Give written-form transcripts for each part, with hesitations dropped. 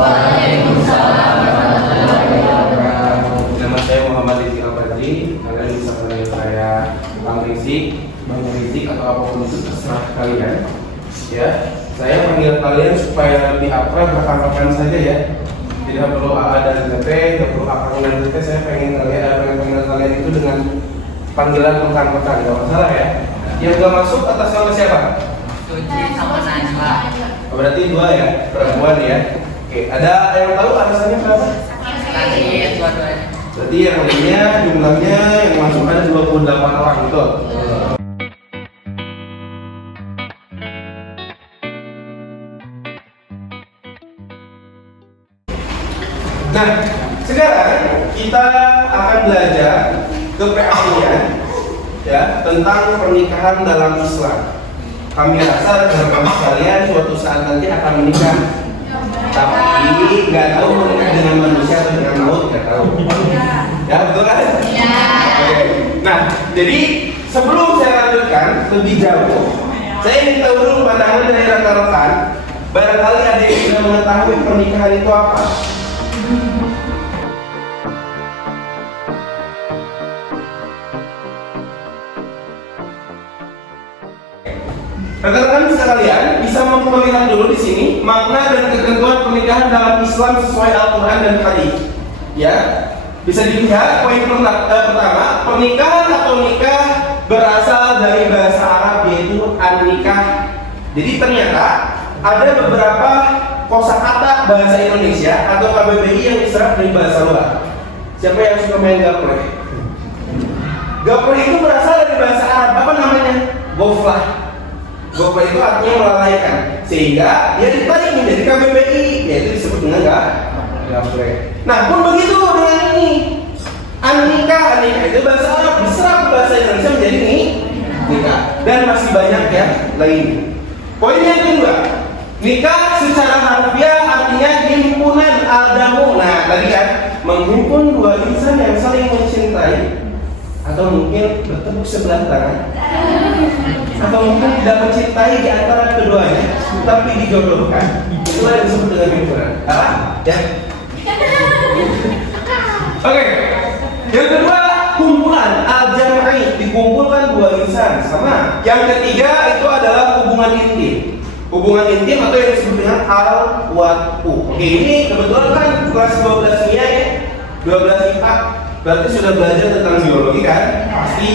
Waalaikumsalam warahmatullahi wabarakatuh. Nama saya Muhammad Rizky Al-Badri. Kalian bisa panggil saya Bang Rizik, Bang Rizik atau apapun itu terserah kalian. Ya, saya panggil kalian supaya lebih akrab, rekan-rekan saja ya. Tidak perlu AA dan TT, tidak perlu Akang dan TT. Saya pengen panggil kalian itu dengan panggilan rekan-rekan, nggak masalah ya. Yang nggak masuk atas nama siapa? Suci sama Najwa. Berarti dua ya, perempuan ya. Oke, ada yang tahu alasannya berapa? Sakit dua-duanya. Berarti yang lainnya jumlahnya yang masuk ada 28 orang, betul? Nah, sekarang kita akan belajar kepeakaian ya tentang pernikahan dalam Islam. Kami rasa kamu sekalian suatu saat nanti akan menikah, tapi nggak tahu menikah dengan manusia atau dengan maut, nggak tahu. Ya betul kan? Ya. Oke. Nah, jadi sebelum saya lanjutkan lebih jauh, saya ingin tahu dulu pandangan dari rekan-rekan. Barangkali ada yang sudah mengetahui pernikahan itu apa? Rekan-rekan sekalian bisa melihat dulu di sini makna dan ketentuan pernikahan dalam Islam sesuai Al-Quran dan Hadis. Ya, bisa dilihat poin pertama, pernikahan atau nikah berasal dari bahasa Arab yaitu an-nikah. Jadi ternyata ada beberapa kosakata bahasa Indonesia atau KBBI yang diserap dari bahasa luar. Siapa yang suka main gaplek? Gaplek itu berasal dari bahasa Arab, apa namanya? Goflah. Goflah itu artinya melalaikan, sehingga dia ditarik menjadi KBBI, yaitu disebut dengan gaplek. Nah, pun begitu dengan ini. An-nikah itu bahasa Arab diserap bahasa Indonesia menjadi nikah, dan masih banyak ya lain. Poin yang kedua, nikah secara harfiah artinya himpunan adamu. Nah, tadi kan menghimpun dua insan yang saling mencintai, atau mungkin bertepuk sebelah tangan, atau mungkin tidak mencintai di antara keduanya, tapi dijodohkan. Itulah yang disebut dengan himpunan. Ya. Oke. Yang kedua, kumpulan al-jam'i, dikumpulkan dua insan sama. Yang ketiga itu adalah hubungan intim. Hubungan intim atau yang disebut dengan al-watu. Oke, ini kebetulan kan kelas 12 kimia ya, 12 IPA. Berarti sudah belajar tentang biologi kan? Pasti.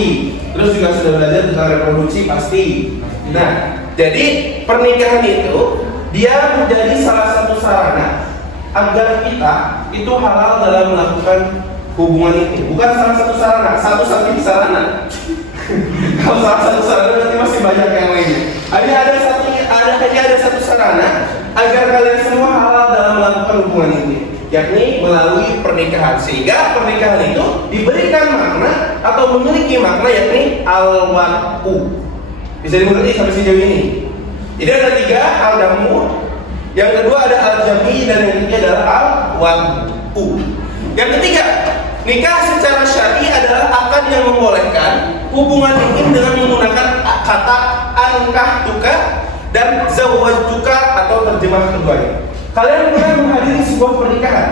Terus juga sudah belajar tentang reproduksi pasti. Nah, jadi pernikahan itu dia menjadi salah satu sarana agar kita itu halal dalam melakukan hubungan itu. Bukan salah satu sarana, satu-satunya sarana. Kalau salah satu sarana nanti masih banyak yang lainnya. Hanya ada satu sarana agar kalian semua halal dalam melakukan hubungan ini, yakni melalui pernikahan. Sehingga pernikahan itu diberikan makna atau memiliki makna yakni al-watu. Bisa dimengerti sampai sejauh ini. Jadi ada tiga, al-damu, yang kedua ada al-jami, dan yang ketiga adalah al-watu. Yang ketiga, nikah secara syar'i adalah akad yang membolehkan hubungan intim dengan menggunakan kata ankahtuka dan zawwajtuka atau terjemah keduanya. Kalian pernah menghadiri sebuah pernikahan?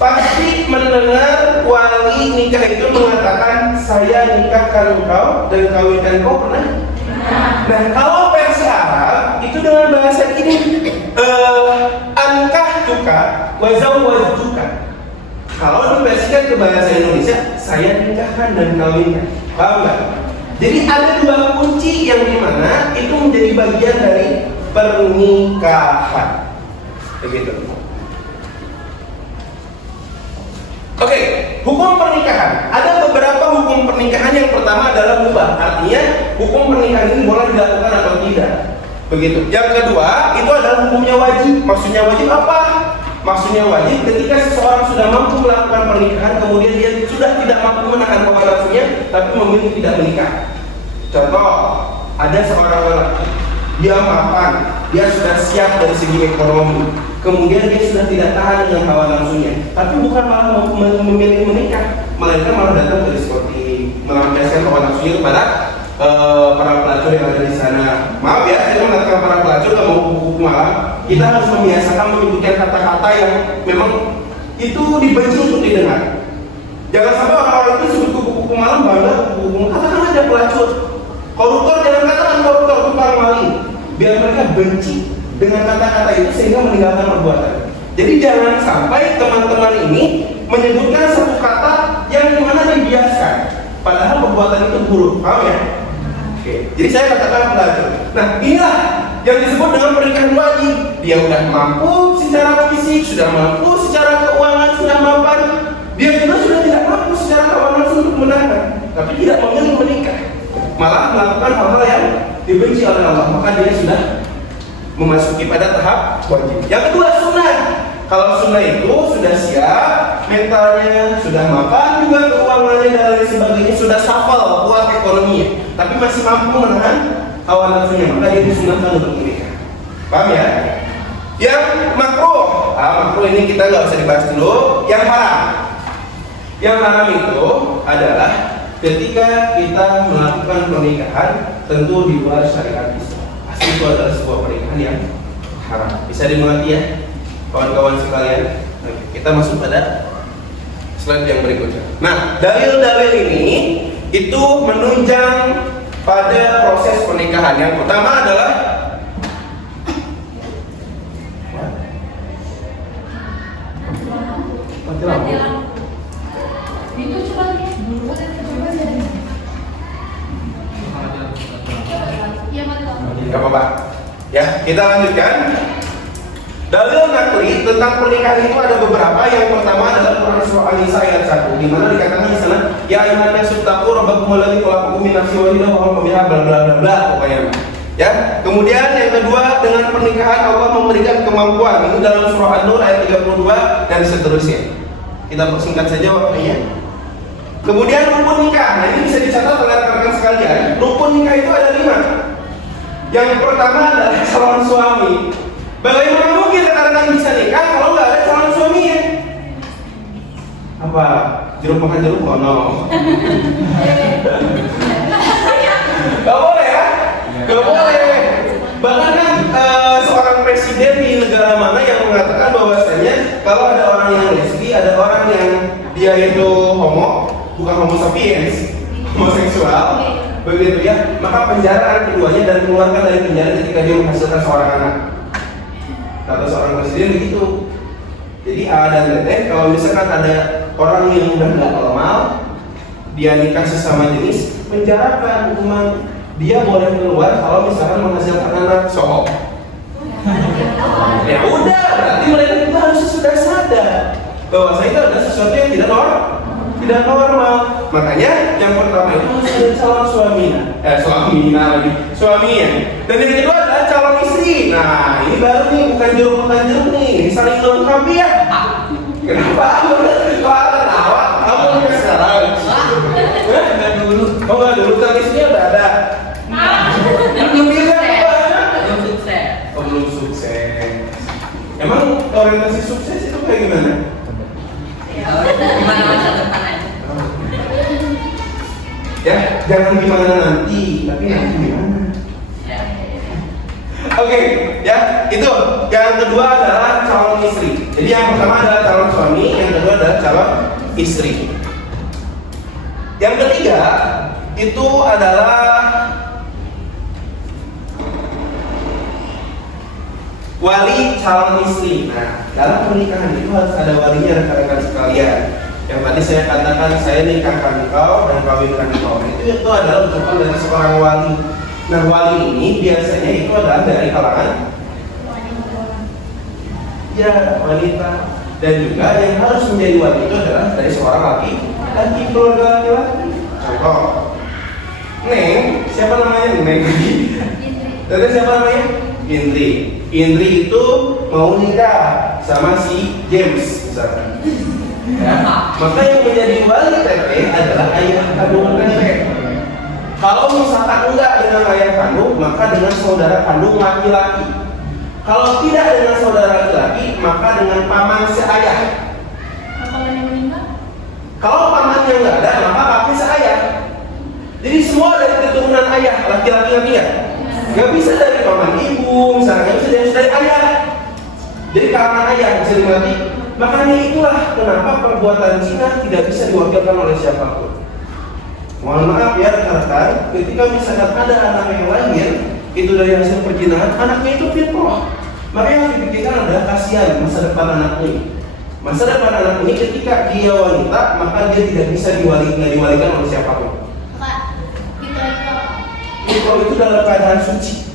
Pasti mendengar wali nikah itu mengatakan saya nikahkan engkau dan kawinkan kau, pernah? Nah, kalau versi Arab itu dengan bahasa ini, ankahtuka wa zawwajtuka. Kalau diversikan ke bahasa Indonesia, saya nikahkan dan kawinkan. Paham nggak? Jadi ada dua kunci yang dimana itu menjadi bagian dari pernikahan. Begitu. Oke, hukum pernikahan. Ada beberapa hukum pernikahan. Yang pertama adalah mubah. Artinya hukum pernikahan ini boleh dilakukan atau tidak. Begitu. Yang kedua itu adalah hukumnya wajib. Maksudnya wajib apa? Maksudnya wajib ketika seseorang sudah mampu melakukan pernikahan, kemudian dia sudah tidak mampu menahan hawa nafsunya, tapi memilih tidak menikah. Contoh, ada seorang lelaki, dia mapan, dia sudah siap dari segi ekonomi, kemudian dia sudah tidak tahan dengan hawa nafsunya, tapi bukan malah memilih menikah, melainkan malah datang ke diskotik, melampiaskan hawa nafsunya kepada para pelacur yang ada di sana. Maaf ya, saya mengatakan para pelacur, gak mau buku malam. Kita harus membiasakan menyebutkan kata-kata yang memang itu dibenci untuk didengar. Jangan sampai orang-orang itu sebut kupu-kupu malam bangga kupu-kupu. Katakan aja pelacur. Koruptor jangan katakan koruptor, tukang maling. Biar mereka benci dengan kata-kata itu sehingga meninggalkan perbuatan. Jadi jangan sampai teman-teman ini menyebutkan satu kata yang dimana dibiaskan, padahal perbuatan itu buruk. Paham ya? Oke. Jadi saya katakan pelacur. Nah, inilah yang disebut dengan pernikahan wajib. Dia sudah mampu secara fisik, sudah mampu secara keuangan, sudah mapan. Dia juga sudah tidak mampu secara keuangan untuk menahan, tapi tidak memilih menikah, malah melakukan hal-hal yang dibenci oleh Allah. Maka dia sudah memasuki pada tahap wajib. Yang kedua, sunnah. Kalau sunnah itu sudah siap, mentalnya sudah mapan, juga keuangannya dan lain sebagainya sudah safal, kuat ekonominya, tapi masih mampu menahan hawa nafsunya, maka dia disunahkan untuk menikah. Paham ya? Yang makruh, makruh ini kita nggak usah dibahas dulu. Yang haram, yang haram itu adalah ketika kita melakukan pernikahan tentu di luar syariat Islam. Pasti itu adalah sebuah pernikahan yang haram. Bisa dimengerti ya, kawan-kawan sekalian. Kita masuk pada slide yang berikutnya. Nah, dalil-dalil ini itu menunjang pada proses pernikahan. Yang pertama adalah gak apa-apa. Ya, kita lanjutkan. Dalil nakli tentang pernikahan itu ada beberapa. Yang pertama adalah Quran surah An-Nisa ayat 1, di mana dikatakan di sana, ya ayyuhan nasu taqu rabbakum alladzi khalaqakum min nafsin wahidah wa khalaqa minha bla bla bla bla pokoknya. Ya. Kemudian yang kedua, dengan pernikahan Allah memberikan kemampuan. Ini dalam surah An-Nur ayat 32 dan seterusnya. Kita persingkat saja waktunya. Kemudian rukun nikah. Nah, ini bisa dicatat oleh rekan-rekan sekalian. Rukun nikah itu ada 5. Yang pertama adalah calon suami. Bagaimana mungkin rekan-rekan bisa nikah kalau nggak ada calon suaminya? Apa? Jeruk makan jeruk? Oh no. Gak boleh ya? Gak boleh. Bahkan kan seorang presiden di negara mana yang mengatakan bahwasanya kalau ada orang yang lesbi, ada orang yang dia itu homo, bukan homo sapiens, homoseksual, begitu ya, maka penjaraan keduanya dan keluarkan dari penjara ketika dia menghasilkan seorang anak. Kata seorang presiden begitu. Jadi A dan B, kalau misalkan ada orang yang udah nggak normal, dia nikah sesama jenis, penjarakan hukuman. Dia boleh keluar kalau misalkan menghasilkan anak. So, ya udah, berarti mereka itu harus sudah sadar bahwa itu adalah sesuatu yang tidak normal. Makanya yang pertama itu harus ada calon suaminya. Dan yang kedua adalah calon istri. Nah, ini baru nih, bukan jeruk nih, saling melengkapi ya. Kenapa? Kok ketawa? Kamu nikah sekarang? Enggak dulu. Oh enggak dulu, kan istrinya udah ada. Belum sukses. Oh belum sukses. Emang orientasi sukses itu kayak gimana? Gimana masa depan aja? Ya, jangan gimana nanti, tapi nanti gimana? Oke, ya itu. Yang kedua adalah calon istri. Jadi yang pertama adalah calon suami, yang kedua adalah calon istri. Yang ketiga itu adalah wali calon istri. Nah, dalam pernikahan itu harus ada walinya, rekan-rekan sekalian. Yang tadi saya katakan, saya nikahkan engkau dan kawinkan engkau. Itu adalah ucapan dari seorang wali. Nah, wali ini biasanya itu adalah dari kalangan ya wanita, dan juga yang harus menjadi wali itu adalah dari seorang laki keluarga laki-laki. Contoh, Neng, siapa namanya Neng? Dari siapa namanya? Indri itu mau nikah sama si James misalkan. Ya. Maka yang menjadi wali Teteh adalah ayah kandung Teteh. Kalau misalkan enggak dengan ayah kandung, maka dengan saudara kandung laki-laki. Kalau tidak dengan saudara laki-laki, maka dengan paman seayah. Kalau pamannya enggak ada, maka papi seayah. Jadi semua dari keturunan ayah, laki-laki yang dia. Gak bisa dari paman ibu, misalnya bisa dari ayah. Jadi kalangan ayah bisa dimengerti. Makanya itulah kenapa perbuatan zina tidak bisa diwakilkan oleh siapapun. Mohon maaf ya rekan-rekan, ketika misalkan ada anak yang lahir itu dari hasil perzinahan, anaknya itu fitrah. Maka yang dipikirkan adalah kasihan masa depan anak ini. Masa depan anak ini ketika dia wanita, maka dia tidak bisa diwalikan oleh siapapun. Fitrah itu dalam keadaan suci.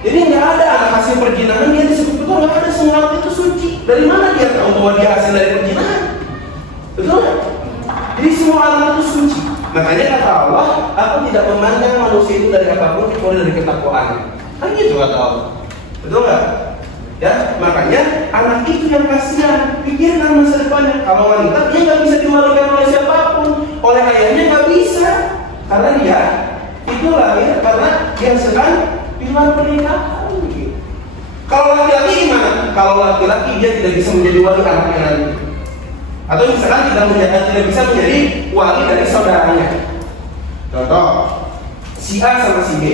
Jadi nggak ada anak hasil perzinahan dia disebut betul, nggak ada, semua anak itu suci. Dari mana dia tahu bahwa dia hasil dari perzinahan? Betul nggak? Jadi semua anak itu suci. Makanya kata Allah, aku tidak memandang manusia itu dari apapun kecuali dari ketakwaan. Kan gitu kata Allah. Betul nggak? Ya, makanya anak itu yang kasihan. Pikirkan masa depannya. Kalau wanita dia nggak bisa diwalikan oleh siapapun, oleh ayahnya nggak bisa, karena dia itu lahir karena dihasilkan pilihan pernikahan. Kalau laki-laki gimana? Kalau laki-laki dia tidak bisa menjadi wali anaknya nanti, atau misalkan tidak bisa menjadi wali dari saudaranya. Contoh, si A sama si B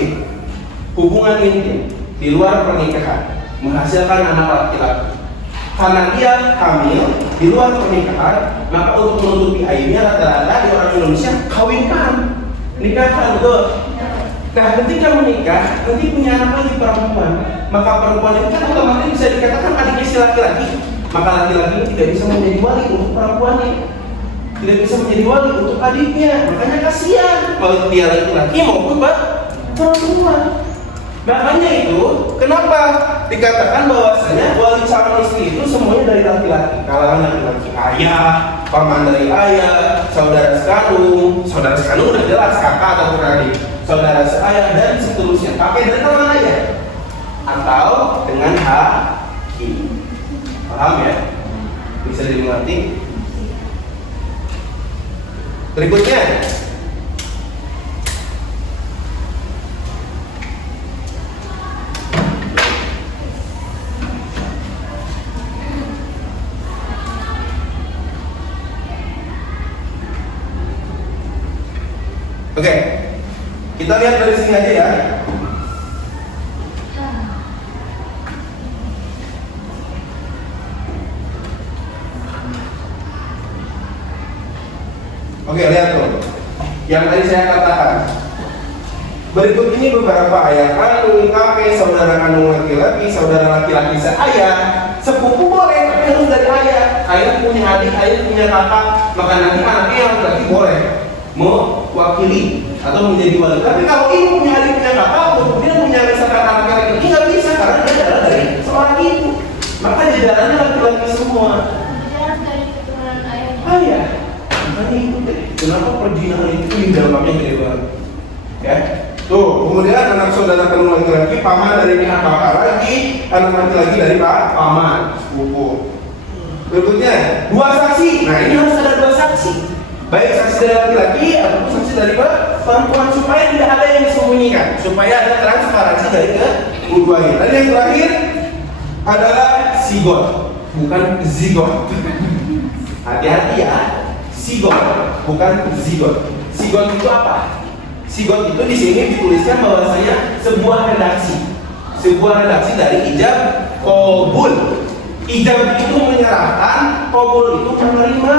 hubungan intim di luar pernikahan menghasilkan anak laki-laki. Karena dia hamil di luar pernikahan, maka untuk menutupi aibnya rata-rata di orang Indonesia kawinkan, nikahkan, betul. Nah, ketika menikah, nanti punya anak lagi perempuan, maka perempuan itu kan otomatis bisa dikatakan adiknya si laki-laki. Maka laki-laki ini tidak bisa menjadi wali untuk perempuannya, tidak bisa menjadi wali untuk adiknya. Makanya kasihan kalau dia laki-laki maupun perempuan. Makanya itu kenapa dikatakan bahwasanya wali calon istri itu semuanya dari laki-laki. Kalangan laki-laki, ayah, paman dari ayah, saudara sekandung udah jelas kakak atau adik, saudara seayah dan seterusnya. Pakai dari kalangan ayah atau dengan hakim. Paham ya? Bisa dimengerti? Berikutnya, oke, kita lihat dari sini aja ya. Oke, lihat tuh. Yang tadi saya katakan. Berikut ini beberapa ayah kandung, kakek, saudara kandung laki-laki, saudara laki-laki seayah, sepupu boleh, tapi harus dari ayah. Ayah punya adik, ayah punya kakak, maka nanti anaknya yang laki boleh mewakili atau menjadi wali. Tapi kalau ibu punya adik, punya kakak, kemudian punya misalkan anak laki-laki, nggak bisa karena dia adalah dari seorang ibu. Maka jajarannya laki-laki semua. Dari keturunan ayahnya. Ayah. Makanya itu deh, kenapa perzinahan itu dampaknya gede banget, ya? Tuh, kemudian anak saudara kandung laki-laki, paman dari pihak bapak lagi, anak laki-laki dari paman, sepupu. Berikutnya, dua saksi. Nah, ini harus ada dua saksi, baik saksi dari laki-laki ataupun saksi dari perempuan, supaya tidak ada yang disembunyikan, supaya ada transparansi dari keduanya. Dan yang terakhir adalah sigot, bukan zigot. Hati-hati ya. Sigot, bukan zigot. Sigot itu apa? Sigot itu di sini dituliskan bahwasanya sebuah redaksi dari ijab qabul. Ijab itu menyerahkan, qabul itu menerima.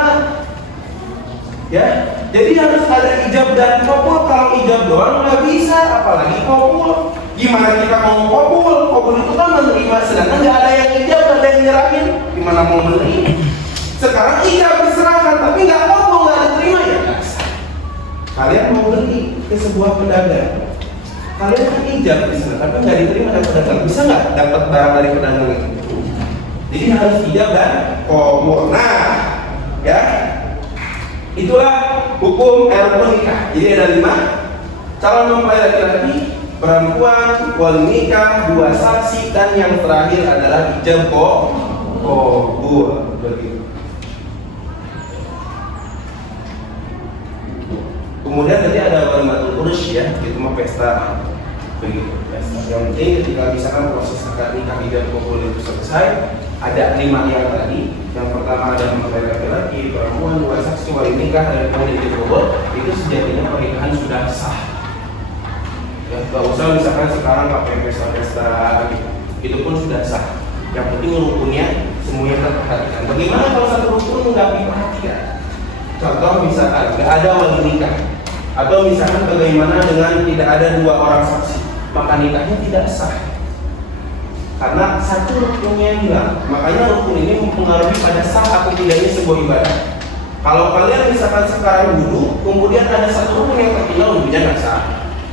Ya, jadi harus ada ijab dan qabul. Kalau ijab doang nggak bisa, apalagi qabul. Gimana kita mau qabul? Qabul itu kan menerima, sedangkan nggak ada yang ijab, nggak ada yang nyerahin. Gimana mau menerima? Sekarang ijab diserahkan, tapi nggak ngomong, nggak diterima ya. Kalian mau beli ke sebuah pedagang, kalian kan ijab di sana, tapi nggak diterima dari pedagang, bisa nggak dapat barang dari pedagang itu? Jadi harus ijab dan qabul. Nah, ya, itulah hukum nikah. Jadi ada 5 calon mempelai laki-laki, perempuan, wali nikah, 2 saksi, dan yang terakhir adalah ijab qabul. Begitu. Kemudian nanti ada walimatul urus ya, itu mah pesta, begitu pesta. Yang penting ketika misalkan proses akad nikah ijab qabul itu selesai, ada 5 yang tadi. Yang pertama ada mempelai laki-laki, perempuan, 2 saksi, wali nikah, dan kemudian ijab qabul. Itu sejatinya pernikahan sudah sah. Ya, nggak usah misalkan sekarang pakai pesta-pesta gitu. Itu pun sudah sah. Yang penting rukunnya semuanya terperhatikan. Bagaimana kalau satu rukun nggak diperhatikan? Contoh misalkan nggak ada wali nikah, atau misalkan bagaimana dengan tidak ada dua orang saksi, maka nikahnya tidak sah. Karena satu rukunnya hilang. Makanya rukun ini mempengaruhi pada sah atau tidaknya sebuah ibadah. Kalau kalian misalkan sekarang dulu, kemudian ada satu rukun yang tertinggal, rukunnya nggak sah.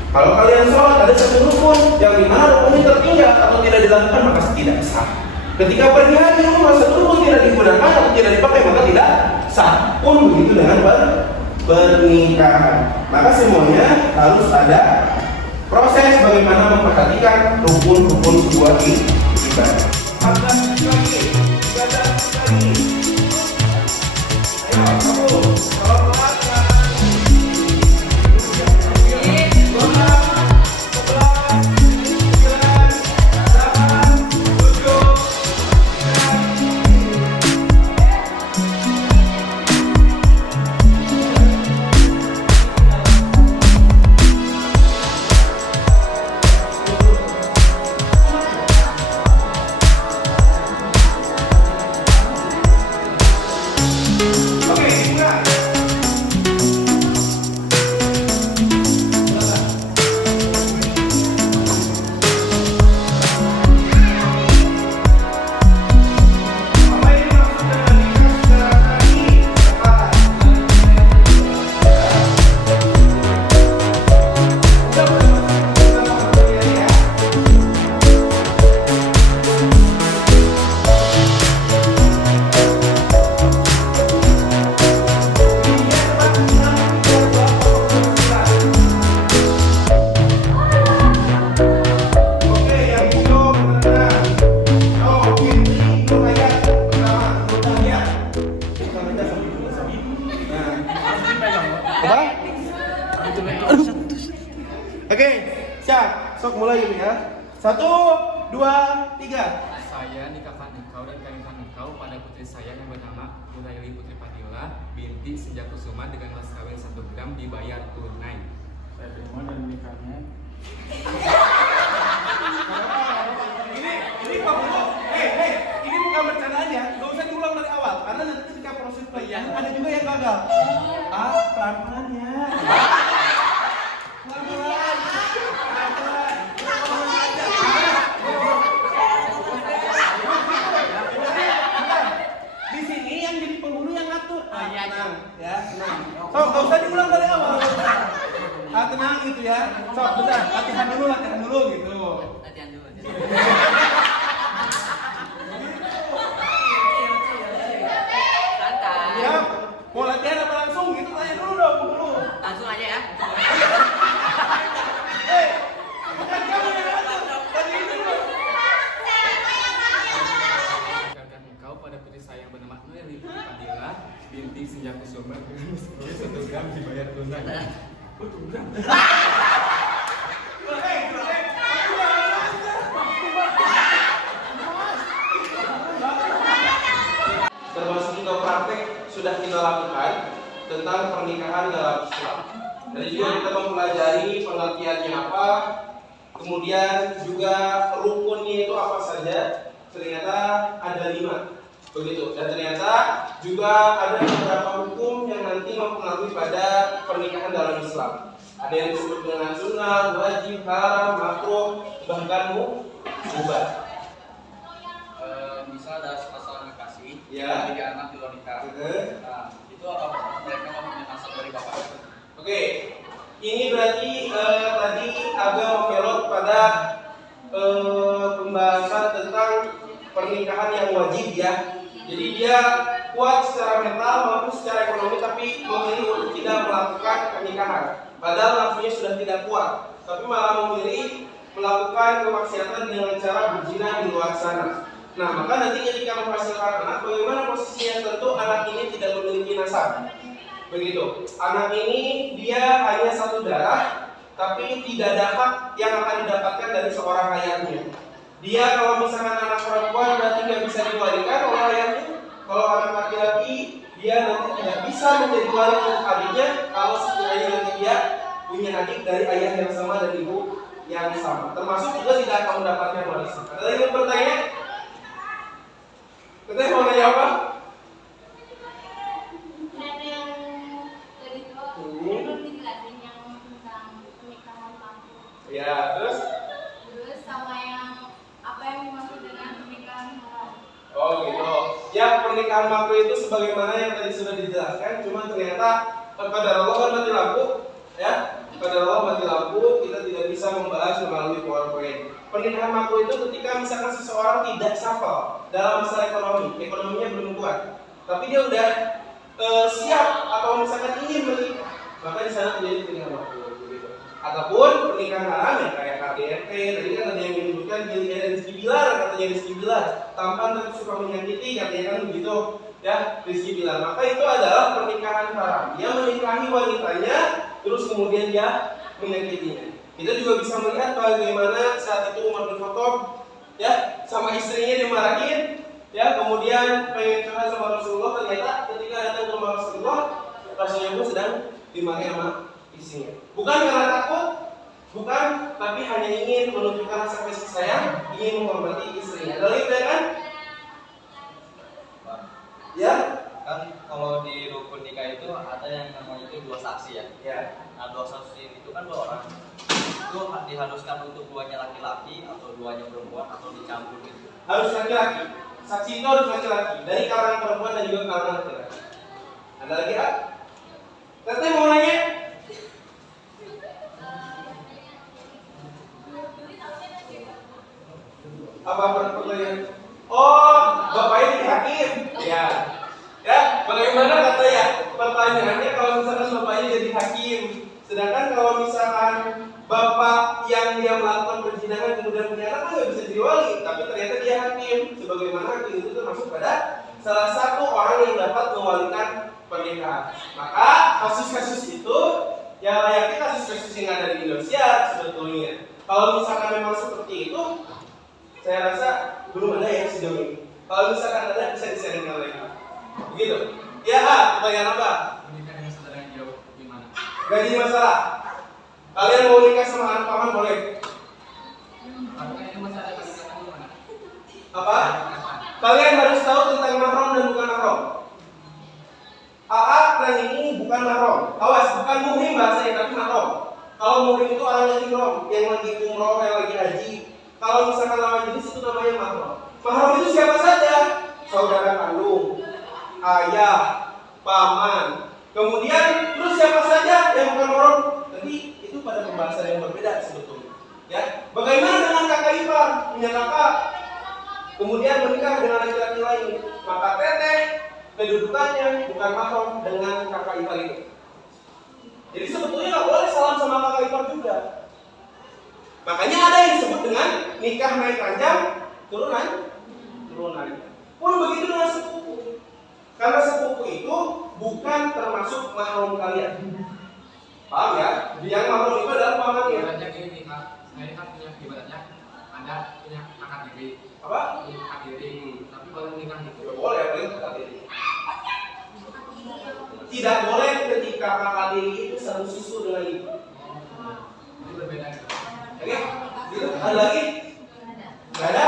Kalau kalian sholat ada satu rukun yang dimana rukunnya tertinggal atau tidak dilakukan, maka tidak sah. Ketika pergi haji rumah satu rukun tidak digunakan atau tidak dipakai, maka tidak sah. Pun begitu dengan pernikahan. Maka semuanya harus ada proses bagaimana memperhatikan rukun-rukun sebuah ibadah. Oke, siap. Sok mulai ya. 1, 2, 3. Saya nikahkan engkau dan kawinkan engkau pada putri saya yang bernama Huraili Putri Fadila binti Senjakusuma dengan mas kawin 1 gram dibayar tunai. Saya terima dan nikahnya. Ini Pak Bro. Ini bukan bercandaan ya. Gak usah diulang dari awal. Karena nanti ketika proses pelayanan ada juga yang gagal. Pelan-pelan ya. Pelan-pelan. Di sini yang jadi penghulu yang ngatur. Tenang ya, tenang. So, gak usah diulang dari awal. Tenang gitu ya. So, bentar, latihan dulu gitu. Latihan dulu. Santai. Ya, mau latihan apa langsung? Gitu tanya dulu dong, dulu. Langsung aja ya. Bukan kamu yang ngatur. Tadi itu dulu. Nikahkan engkau pada putri saya yang bernama Huraili Putri Fadila binti Senjakusuma dengan mas kawin 1 gram dibayar tunai. Termasuk juga praktek sudah kita lakukan tentang pernikahan dalam Islam. Jadi juga kita mempelajari pengertiannya apa, kemudian juga rukunnya itu apa saja. Ternyata ada 5, begitu. Dan ternyata juga ada beberapa hukum yang nanti mempengaruhi pada pernikahan dalam Islam. Ada yang disebut dengan sunnah, wajib, haram, makruh, bahkan mubah. Misal ada pasangan kasih, Ya. 3 anak di luar nikah. Nah, itu apa mereka mempunyai nasab dari bapaknya? Oke, ini berarti tadi agak membelot pada pembahasan tentang pernikahan yang wajib ya. Jadi dia kuat secara mental maupun secara ekonomi, tapi memilih untuk tidak melakukan pernikahan. Padahal nafsunya sudah tidak kuat, tapi malah memilih melakukan kemaksiatan dengan cara berzina di luar sana. Nah, maka nanti ketika menghasilkan anak, bagaimana posisinya? Tentu anak ini tidak memiliki nasab. Begitu. Anak ini dia hanya satu darah, tapi tidak ada hak yang akan didapatkan dari seorang ayahnya. Dia kalau misalkan anak perempuan berarti nggak bisa diwarikan oleh ayahnya. Kalau anak laki-laki dia nanti tidak bisa menjadi wari untuk adiknya kalau sekiranya nanti dia punya adik dari ayah yang sama dan ibu yang sama. Termasuk juga tidak akan mendapatkan warisan. Ada yang bertanya? Teteh mau nanya apa? Dan yang tadi itu belum dijelasin yang tentang pernikahan lampu. Ya, terus? Terus sama yang apa yang dimaksud dengan pernikahan haram. Oh gitu. Ya, pernikahan makro itu sebagaimana yang tadi sudah dijelaskan, cuma ternyata pada Allah kan mati lampu, ya. Pada Allah mati lampu, kita tidak bisa membahas melalui PowerPoint. Pernikahan makro itu ketika misalkan seseorang tidak safal dalam masalah ekonominya belum kuat, tapi dia udah siap atau misalkan ingin menikah, maka di sana terjadi pernikahan makro. Begitu. Ataupun pernikahan haram yang kayak KDRT, tadi kan ada yang menyebutkan Gilead dan Rizky Bilar, katanya Rizky Bilar, tampan tapi suka menyakiti, katanya kan begitu, ya Rizky Bilar. Maka itu adalah pernikahan haram. Dia menikahi wanitanya, terus kemudian dia menyakitinya. Kita juga bisa melihat bagaimana saat itu Umar bin Khattab, ya sama istrinya dimarahin, ya kemudian pengen curhat sama Rasulullah, ternyata ketika datang ke rumah Rasulullah pun sedang dimarahi sama istrinya. Bukan karena takut, bukan, tapi hanya ingin menunjukkan rasa kasih sayang, ingin menghormati istrinya. Lalu itu kan? Ya? Kan kalau di rukun nikah itu ada yang namanya itu 2 saksi ya. Ya. Nah 2 saksi itu kan 2 orang. Itu diharuskan untuk 2-nya laki-laki atau 2-nya perempuan atau dicampur gitu. Harus laki-laki. Saksi itu harus laki-laki. Dari kalangan perempuan dan juga kalangan laki-laki. Ada lagi ah? Teteh mau nanya? Apa pertanyaan? Oh, bapaknya jadi hakim. Ya. Ya, bagaimana katanya? Pertanyaannya kalau misalkan bapaknya jadi hakim, sedangkan kalau misalkan bapak yang dia melakukan perzinahan kemudian punya anak kan nggak bisa jadi wali, tapi ternyata dia hakim. Sebagaimana hakim itu termasuk pada salah satu orang yang dapat mewalikan pernikahan. Maka kasus-kasus itu ya layaknya kasus-kasus yang ada di Indonesia sebetulnya. Kalau misalkan memang seperti itu, saya rasa belum ada yang sejauh ini. Kalau misalkan ada bisa di-sharing lagi. Begitu. Ya, pertanyaan apa? Menikah dengan saudara yang jauh gimana? Gak jadi masalah. Kalian mau nikah sama anak paman boleh. Apakah ini masalah pernikahan gimana? Apa? Kalian harus tahu tentang mahram dan bukan mahram. AA dan ini bukan mahram. Awas, bukan muhrim bahasanya, tapi mahram. Kalau muhrim itu orang yang ihram, yang lagi umroh, yang lagi haji. Kalau misalkan lawan jenis itu namanya mahram. Mahram itu siapa saja? Saudara kandung, ayah, paman. Kemudian terus siapa saja yang bukan mahram? Tapi itu pada pembahasan yang berbeda sebetulnya. Ya, bagaimana dengan kakak ipar, punya kakak, kemudian menikah dengan laki-laki lain, maka teteh kedudukannya bukan mahram dengan kakak ipar itu. Jadi sebetulnya nggak boleh salam sama kakak ipar juga. Makanya ada yang disebut dengan nikah naik ranjang turunan. Pun begitu dengan sepupu. Karena sepupu itu bukan termasuk mahram kalian. Paham ya? Yang mahram itu adalah pamannya. Ibaratnya gini Kak, saya kan punya ibaratnya Anda punya akad diri. Apa? Punya akad diri, tapi kalau nikah itu Tidak boleh, boleh kakak diri. Tidak boleh ketika kakak diri itu satu susu dengan ibu. itu berbeda. Oke? Gitu? Ada lagi? Nggak ada?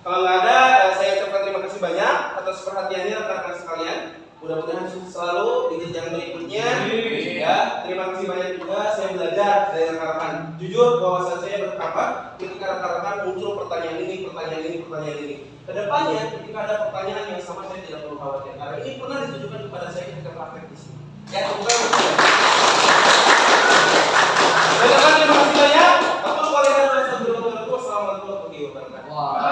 Kalau nggak ada, saya ucapkan terima kasih banyak atas perhatiannya rekan-rekan sekalian. Mudah-mudahan sukses selalu di jenjang berikutnya. Ya, terima kasih banyak juga. Saya belajar dari rekan-rekan. Jujur bahwa saya bertambah ketika rekan-rekan muncul pertanyaan ini. Kedepannya, ketika ada pertanyaan yang sama, saya tidak perlu khawatir. Karena ini pernah ditujukan kepada saya ketika praktek di sini. Ya, bukan. Terima kasih banyak. Aku kalian. Assalamualaikum warahmatullahi wabarakatuh.